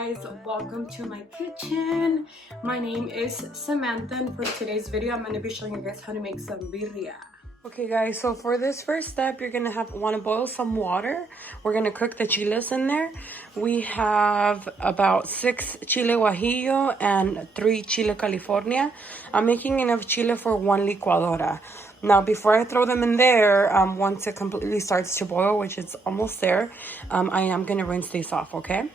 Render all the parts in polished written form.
guys, welcome to my kitchen. My name is Samantha, and for today's video I'm going to be showing you guys how to make some birria. Okay guys, so for this first step you're going to want to boil some water. We're going to cook the chiles in there. We have about 6 chile guajillo and 3 chile california. I'm making enough chile for 1 licuadora. Now, before I throw them in there, once it completely starts to boil, which is almost there, I am going to rinse these off, okay?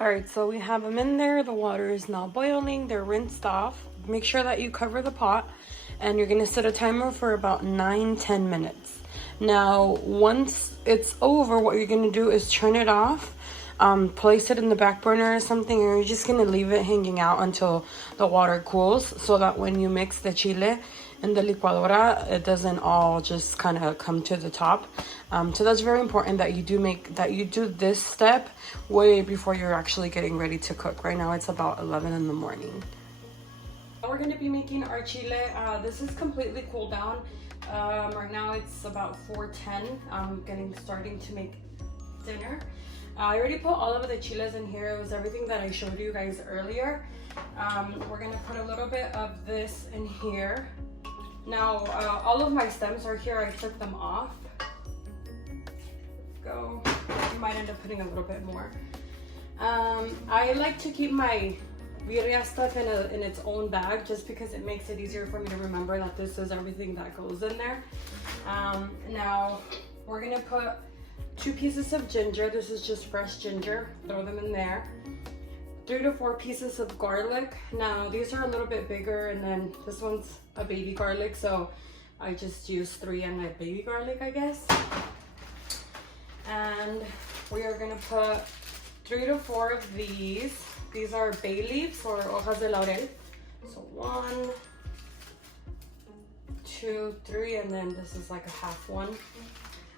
Alright, so we have them in there. The water is now boiling. They're rinsed off. Make sure that you cover the pot, and you're going to set a timer for about 9-10 minutes. Now, once it's over, what you're going to do is turn it off. Place it in the back burner or something, and you're just going to leave it hanging out until the water cools, so that when you mix the chile in the licuadora, it doesn't all just kind of come to the top. So that's very important that you do this step way before you're actually getting ready to cook. Right now it's about 11 in the morning. We're going to be making our chile. This is completely cooled down. Right now it's about 4:10. I'm starting to make dinner. I already put all of the chiles in here. It was everything that I showed you guys earlier. We're gonna put a little bit of this in here. Now, all of my stems are here. I took them off. Go. You might end up putting a little bit more. I like to keep my birria stuff in its own bag, just because it makes it easier for me to remember that this is everything that goes in there. Now, we're gonna put 2 pieces of ginger. This is just fresh ginger. Throw them in there. 3 to 4 pieces of garlic. Now these are a little bit bigger, and then this one's a baby garlic, so I just used 3 and a baby garlic, I guess. And we are gonna put 3 to 4 of these. These are bay leaves or hojas de laurel. So 1, 2, 3, and then this is like a half one.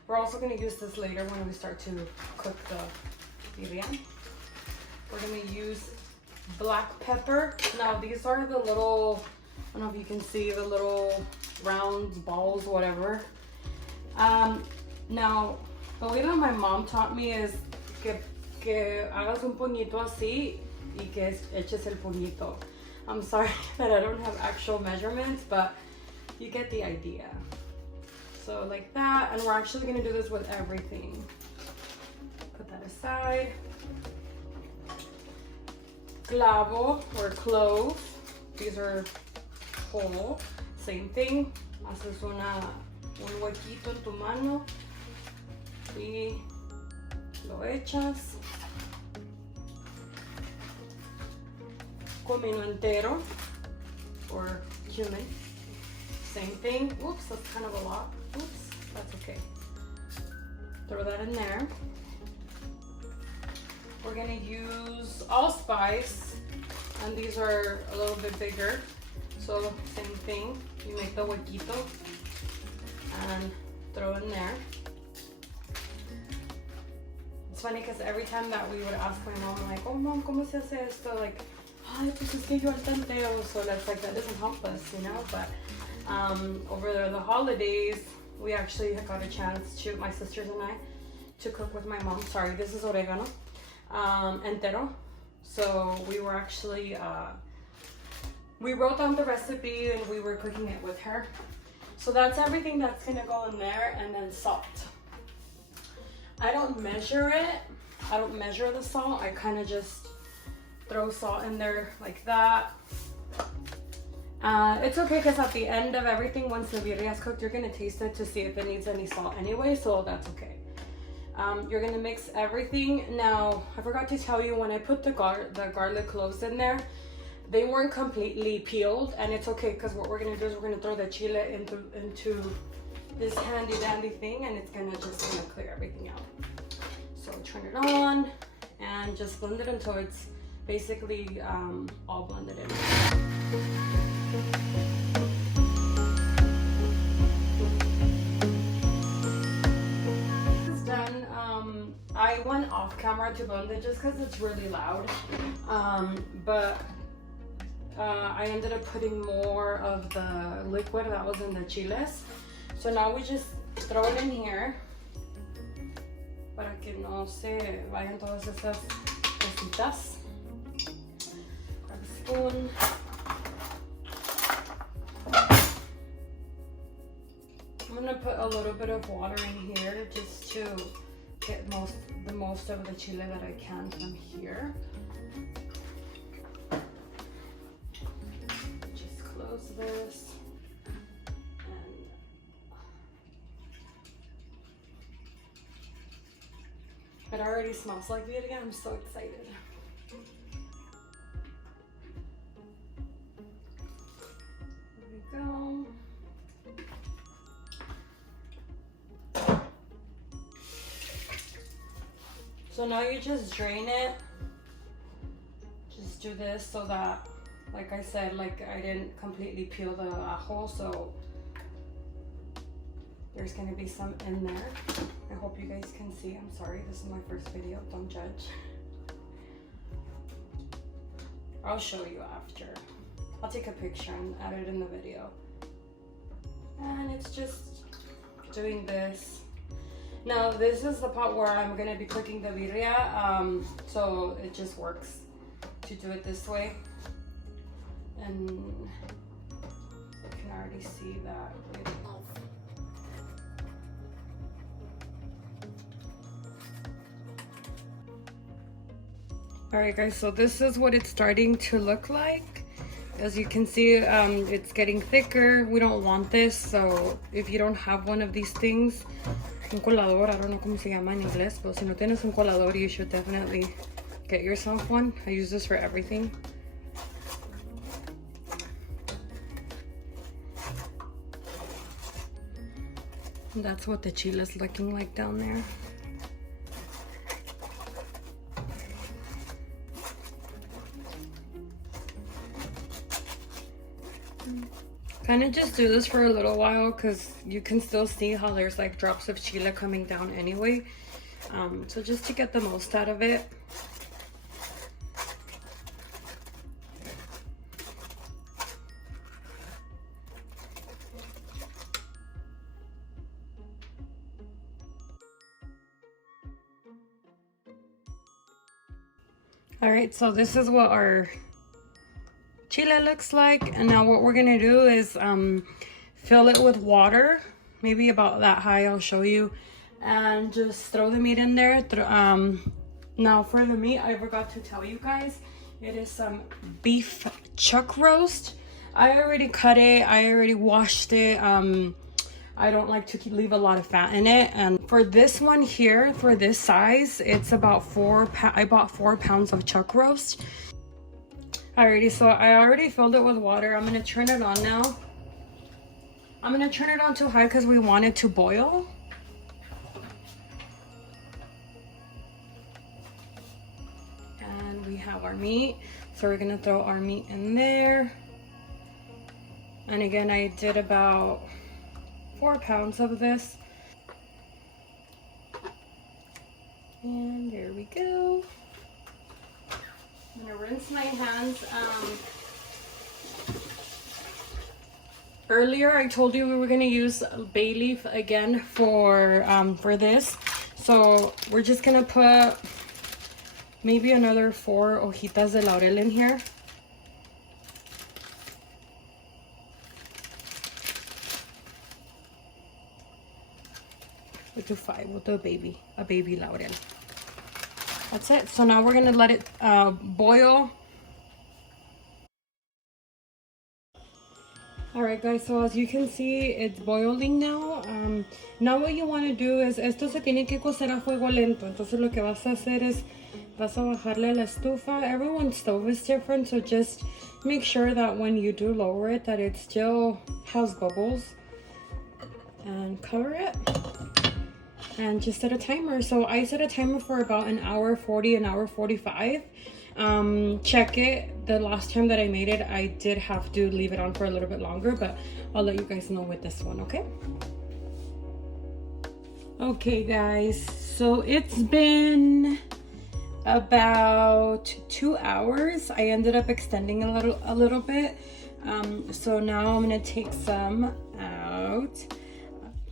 We're also going to use this later when we start to cook the birria. We're going to use black pepper. Now these are the little, I don't know if you can see, the little round balls, whatever. Now, the way that my mom taught me is que hagas un puñito así y que eches el puñito. I'm sorry that I don't have actual measurements, but you get the idea. So like that, and we're actually gonna do this with everything. Put that aside. Clavo or clove. These are whole. Same thing. Haces un huequito en tu mano y lo echas. Comino entero or cumin. Same thing. Oops, that's kind of a lot. Oops, that's okay. Throw that in there. We're gonna use allspice, and these are a little bit bigger. So same thing. You make the huequito and throw in there. It's funny because every time that we would ask my mom, like, "Oh mom, ¿cómo se hace esto?" Like, "Ay, pues es que yo al tanteo." So that's like, that doesn't help us, you know. But over the holidays, we actually got a chance to, my sisters and I, to cook with my mom. Sorry, this is oregano, entero. So we were actually, we wrote down the recipe and we were cooking it with her. So that's everything that's gonna go in there, and then salt. I don't measure it. I don't measure the salt. I kind of just throw salt in there like that. It's okay because at the end of everything, once the birria is cooked, you're going to taste it to see if it needs any salt anyway, so that's okay. You're going to mix everything. Now, I forgot to tell you, when I put the garlic cloves in there, they weren't completely peeled, and it's okay because what we're going to do is we're going to throw the chile into this handy dandy thing, and it's just going to clear everything out. So turn it on and just blend it until it's basically all blended in. This is done. I went off camera to blend it just because it's really loud, but I ended up putting more of the liquid that was in the chiles. So now we just throw it in here para que no se vayan todas estas hojitas. Grab a spoon. I'm gonna put a little bit of water in here just to get the most of the chile that I can from here. Just close this. It already smells like birria. I'm so excited. There we go. So now you just drain it. Just do this so that, like I said, like I didn't completely peel the ajo, so there's gonna be some in there. I hope you guys can see. I'm sorry, this is my first video, don't judge. I'll show you after. I'll take a picture and add it in the video. And it's just doing this. Now this is the pot where I'm gonna be cooking the birria, so it just works to do it this way. And you can already see that it Alright guys, so this is what it's starting to look like. As you can see, it's getting thicker. We don't want this, so if you don't have one of these things, un colador, I don't know cómo se llama en inglés, but si no tienes un colador, you should definitely get yourself one. I use this for everything. And that's what the chile is looking like down there. Kind of just do this for a little while because you can still see how there's like drops of chile coming down anyway. So just to get the most out of it. All right, so this is what our chile looks like, and now what we're gonna do is fill it with water, maybe about that high. I'll show you, and just throw the meat in there. Now for the meat, I forgot to tell you guys, it is some beef chuck roast. I already cut it, I already washed it. I don't like to leave a lot of fat in it, and for this one here, for this size, it's about I bought 4 pounds of chuck roast. Alrighty, so I already filled it with water. I'm gonna turn it on now. I'm gonna turn it on to high because we want it to boil. And we have our meat. So we're gonna throw our meat in there. And again, I did about 4 pounds of this. And there we go. I'm gonna rinse my hands. Earlier I told you we were gonna use bay leaf again for this. So we're just gonna put maybe another 4 hojitas de laurel in here. We'll do 5. We'll do a baby laurel. That's it. So now we're gonna let it boil. All right guys, so as you can see, it's boiling now. Now what you want to do is, esto se tiene que cocer a fuego lento. Entonces lo que vas a hacer es, vas a bajarle la estufa. Everyone's stove is different, so just make sure that when you do lower it, that it still has bubbles. And cover it. And just set a timer. So I set a timer for about an hour 40, an hour 45. Check it. The last time that I made it, I did have to leave it on for a little bit longer, but I'll let you guys know with this one, okay? Okay guys, so it's been about 2 hours. I ended up extending a little bit. So now I'm gonna take some out.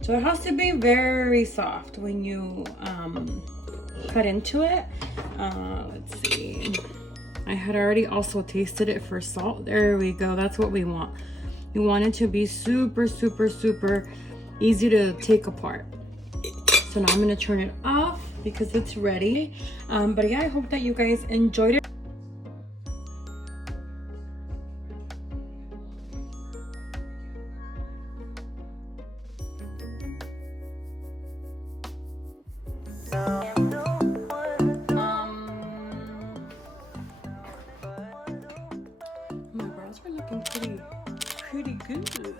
So it has to be very soft when you cut into it. Let's see. I had already also tasted it for salt. There we go. That's what we want. We want it to be super, super, super easy to take apart. So now I'm gonna turn it off because it's ready. But yeah, I hope that you guys enjoyed it. My brows are looking pretty good.